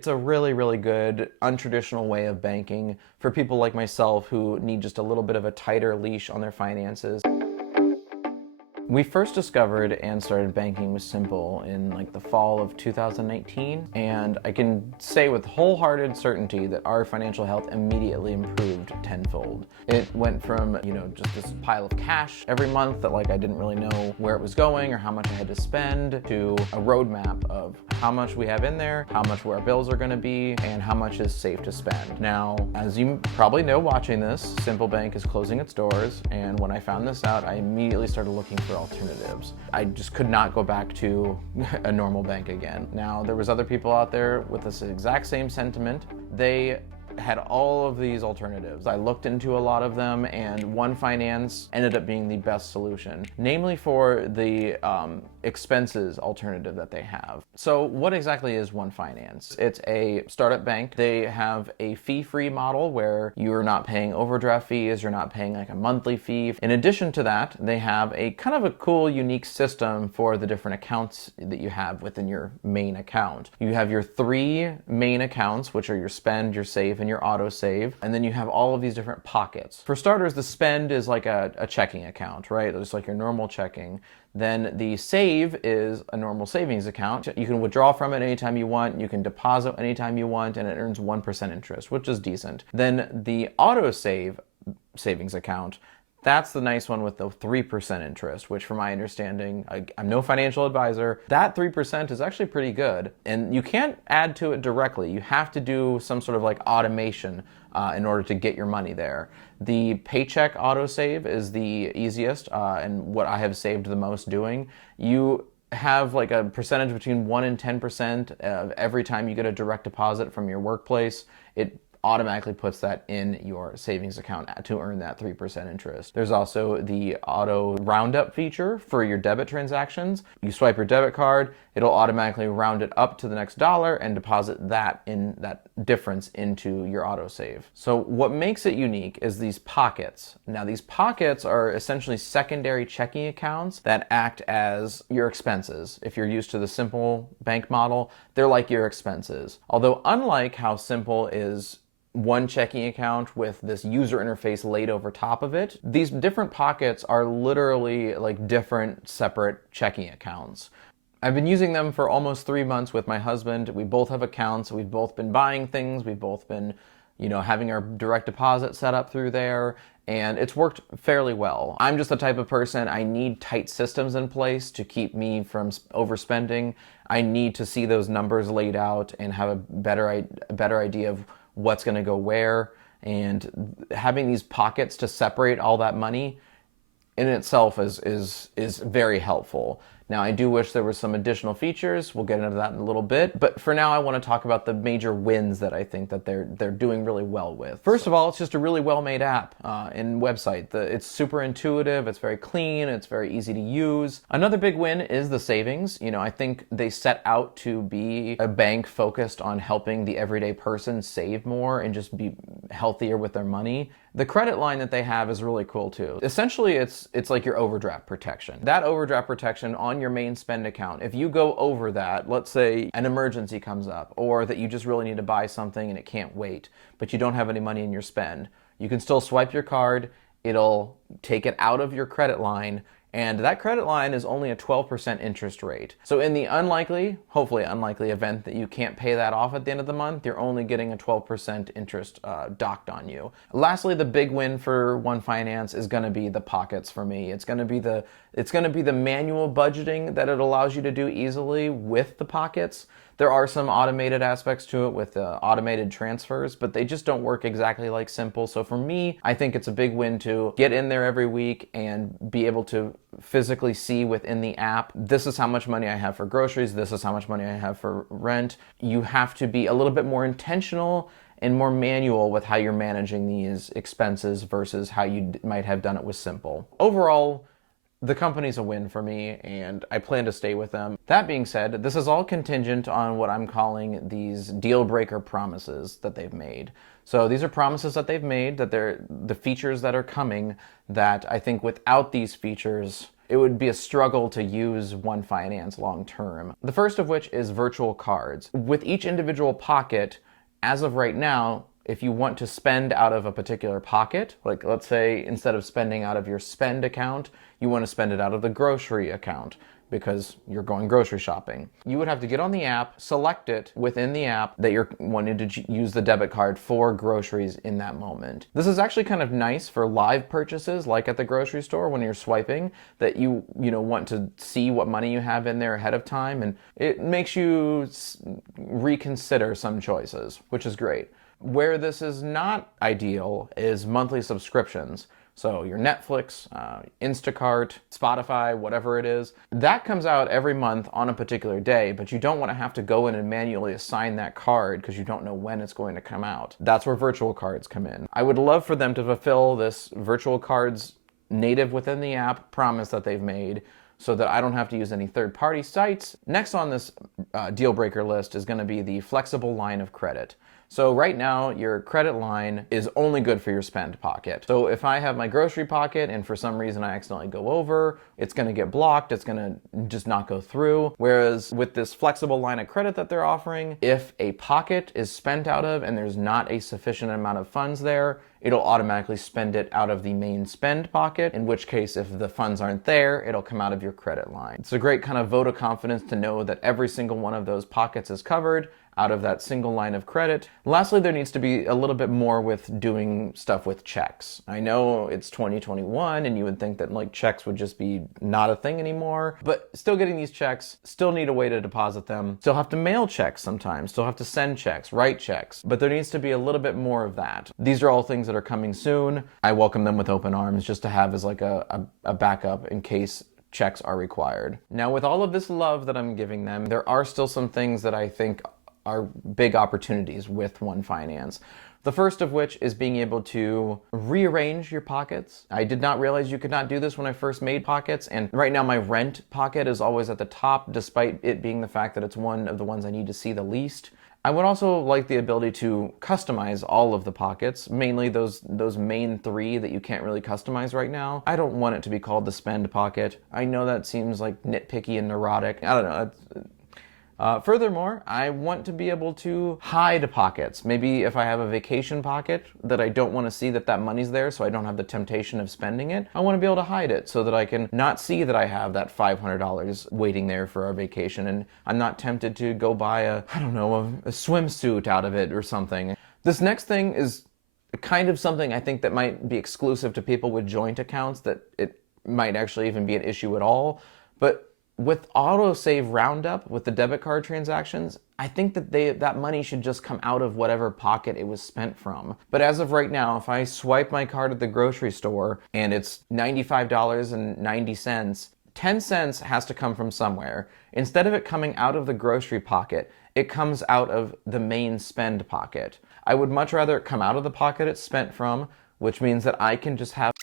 It's a really, really good, untraditional way of banking for people like myself who need just a little bit of a tighter leash on their finances. We first discovered and started banking with Simple in like the fall of 2019, and I can say with wholehearted certainty that our financial health immediately improved tenfold. It went from, just this pile of cash every month that like I didn't really know where it was going or how much I had to spend, to a roadmap of how much we have in there, how much our bills are going to be, and how much is safe to spend. Now, as you probably know watching this, Simple Bank is closing its doors, and when I found this out, I immediately started looking for alternatives. I just could not go back to a normal bank again. Now, there was other people out there with this exact same sentiment. They had all of these alternatives. I looked into a lot of them, and One Finance ended up being the best solution, namely for the expenses alternative that they have. So what exactly is One Finance? It's a startup bank. They have a fee-free model where you're not paying overdraft fees, you're not paying like a monthly fee. In addition to that, they have a kind of a cool, unique system for the different accounts that you have within your main account. You have your 3 main accounts, which are your spend, your save, and your auto save, and then you have all of these different pockets. For starters, the spend is like a checking account, right? It's like your normal checking. Then the save is a normal savings account. You can withdraw from it anytime you want, you can deposit anytime you want, and it earns 1% interest, which is decent. Then the auto save savings account, that's the nice one with the 3% interest, which from my understanding, I'm no financial advisor, that 3% is actually pretty good. And you can't add to it directly. You have to do some sort of like automation in order to get your money there. The paycheck autosave is the easiest and what I have saved the most doing. You have like a percentage between 1 and 10% of every time you get a direct deposit from your workplace. It automatically puts that in your savings account to earn that 3% interest. There's also the auto roundup feature for your debit transactions. You swipe your debit card, it'll automatically round it up to the next dollar and deposit that difference into your auto save. So what makes it unique is these pockets. Now these pockets are essentially secondary checking accounts that act as your expenses. If you're used to the Simple bank model, they're like your expenses. Although unlike how Simple is one checking account with this user interface laid over top of it, these different pockets are literally like different separate checking accounts. I've been using them for almost 3 months with my husband. We both have accounts. We've both been buying things. We've both been, having our direct deposit set up through there, and it's worked fairly well. I'm just the type of person, I need tight systems in place to keep me from overspending. I need to see those numbers laid out and have a better idea of what's going to go where, and having these pockets to separate all that money in itself is very helpful. Now, I do wish there were some additional features. We'll get into that in a little bit. But for now, I want to talk about the major wins that I think that they're doing really well with. First of all, it's just a really well-made app and website. It's super intuitive. It's very clean. It's very easy to use. Another big win is the savings. I think they set out to be a bank focused on helping the everyday person save more and just be healthier with their money. The credit line that they have is really cool too. Essentially, it's like your overdraft protection. That overdraft protection on your main spend account, if you go over that, let's say an emergency comes up or that you just really need to buy something and it can't wait, but you don't have any money in your spend, you can still swipe your card, it'll take it out of your credit line, and that credit line is only a 12% interest rate. So in the hopefully unlikely event that you can't pay that off at the end of the month, you're only getting a 12% interest docked on you. Lastly, the big win for One Finance is going to be the pockets for me. It's going to be the manual budgeting that it allows you to do easily with the pockets. There are some automated aspects to it with automated transfers, but they just don't work exactly like Simple. So for me, I think it's a big win to get in there every week and be able to physically see within the app, this is how much money I have for groceries, this is how much money I have for rent. You have to be a little bit more intentional and more manual with how you're managing these expenses versus how you might have done it with Simple. Overall, the company's a win for me, and I plan to stay with them. That being said, this is all contingent on what I'm calling these deal breaker promises that they've made. So these are promises that they've made, that they're the features that are coming, that I think without these features, it would be a struggle to use One Finance long term. The first of which is virtual cards. With each individual pocket, as of right now, if you want to spend out of a particular pocket, like let's say instead of spending out of your spend account, you want to spend it out of the grocery account because you're going grocery shopping. You would have to get on the app, select it within the app that you're wanting to use the debit card for groceries in that moment. This is actually kind of nice for live purchases, like at the grocery store when you're swiping, that you want to see what money you have in there ahead of time, and it makes you reconsider some choices, which is great. Where this is not ideal is monthly subscriptions. So your Netflix, Instacart, Spotify, whatever it is, that comes out every month on a particular day, but you don't want to have to go in and manually assign that card because you don't know when it's going to come out. That's where virtual cards come in. I would love for them to fulfill this virtual cards native within the app promise that they've made, so that I don't have to use any third-party sites. Next on this deal breaker list is going to be the flexible line of credit. So right now, your credit line is only good for your spend pocket. So if I have my grocery pocket and for some reason I accidentally go over, it's gonna get blocked, it's gonna just not go through. Whereas with this flexible line of credit that they're offering, if a pocket is spent out of and there's not a sufficient amount of funds there, it'll automatically spend it out of the main spend pocket, in which case if the funds aren't there, it'll come out of your credit line. It's a great kind of vote of confidence to know that every single one of those pockets is covered out of that single line of credit. Lastly, there needs to be a little bit more with doing stuff with checks. I know it's 2021 and you would think that like checks would just be not a thing anymore, but still getting these checks, still need a way to deposit them, still have to mail checks sometimes, still have to send checks, write checks, but there needs to be a little bit more of that. These are all things that are coming soon. I welcome them with open arms just to have as like a backup in case checks are required. Now with all of this love that I'm giving them, there are still some things that I think are big opportunities with One Finance. The first of which is being able to rearrange your pockets. I did not realize you could not do this when I first made pockets, and right now my rent pocket is always at the top, despite it being the fact that it's one of the ones I need to see the least. I would also like the ability to customize all of the pockets, mainly those main three that you can't really customize right now. I don't want it to be called the spend pocket. I know that seems like nitpicky and neurotic. I don't know. Furthermore, I want to be able to hide pockets. Maybe if I have a vacation pocket that I don't want to see that money's there, so I don't have the temptation of spending it, I want to be able to hide it so that I can not see that I have that $500 waiting there for our vacation, and I'm not tempted to go buy a swimsuit out of it or something. This next thing is kind of something I think that might be exclusive to people with joint accounts, that it might actually even be an issue at all, but with autosave roundup, with the debit card transactions, I think that that money should just come out of whatever pocket it was spent from. But as of right now, if I swipe my card at the grocery store and it's $95.90, 10 cents has to come from somewhere. Instead of it coming out of the grocery pocket, it comes out of the main spend pocket. I would much rather it come out of the pocket it's spent from, which means that I can just have...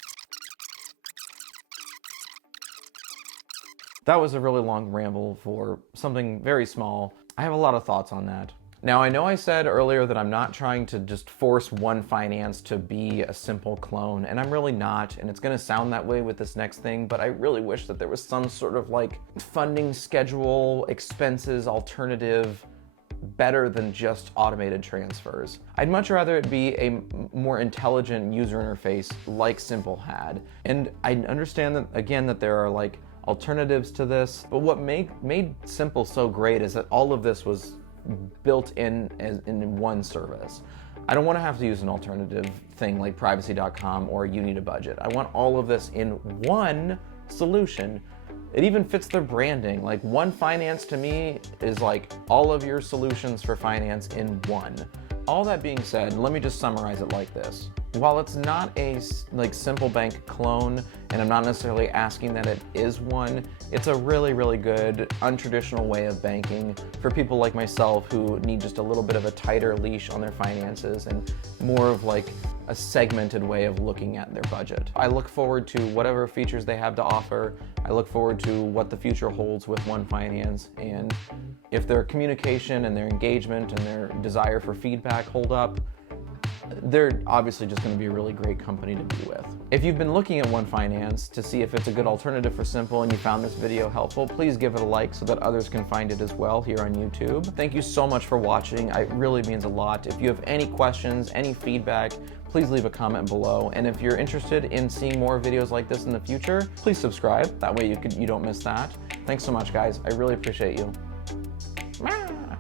That was a really long ramble for something very small. I have a lot of thoughts on that. Now, I know I said earlier that I'm not trying to just force One Finance to be a simple clone, and I'm really not, and it's gonna sound that way with this next thing, but I really wish that there was some sort of like funding schedule, expenses, alternative, better than just automated transfers. I'd much rather it be a more intelligent user interface like Simple had. And I understand that, again, that there are like alternatives to this, but what made Simple so great is that all of this was built in one service. I don't want to have to use an alternative thing like privacy.com or you need a budget. I want all of this in one solution. It even fits their branding. Like One Finance to me is like all of your solutions for finance in one. All that being said, let me just summarize it like this. While it's not a Simple Bank clone, and I'm not necessarily asking that it is one, it's a really, really good, untraditional way of banking for people like myself who need just a little bit of a tighter leash on their finances and more of like a segmented way of looking at their budget. I look forward to whatever features they have to offer. I look forward to what the future holds with One Finance, and if their communication and their engagement and their desire for feedback hold up, they're obviously just going to be a really great company to be with. If you've been looking at One Finance to see if it's a good alternative for Simple and you found this video helpful, please give it a like so that others can find it as well here on YouTube. Thank you so much for watching. It really means a lot. If you have any questions, any feedback, please leave a comment below. And if you're interested in seeing more videos like this in the future, please subscribe. That way you don't miss that. Thanks so much, guys. I really appreciate you.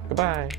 Goodbye.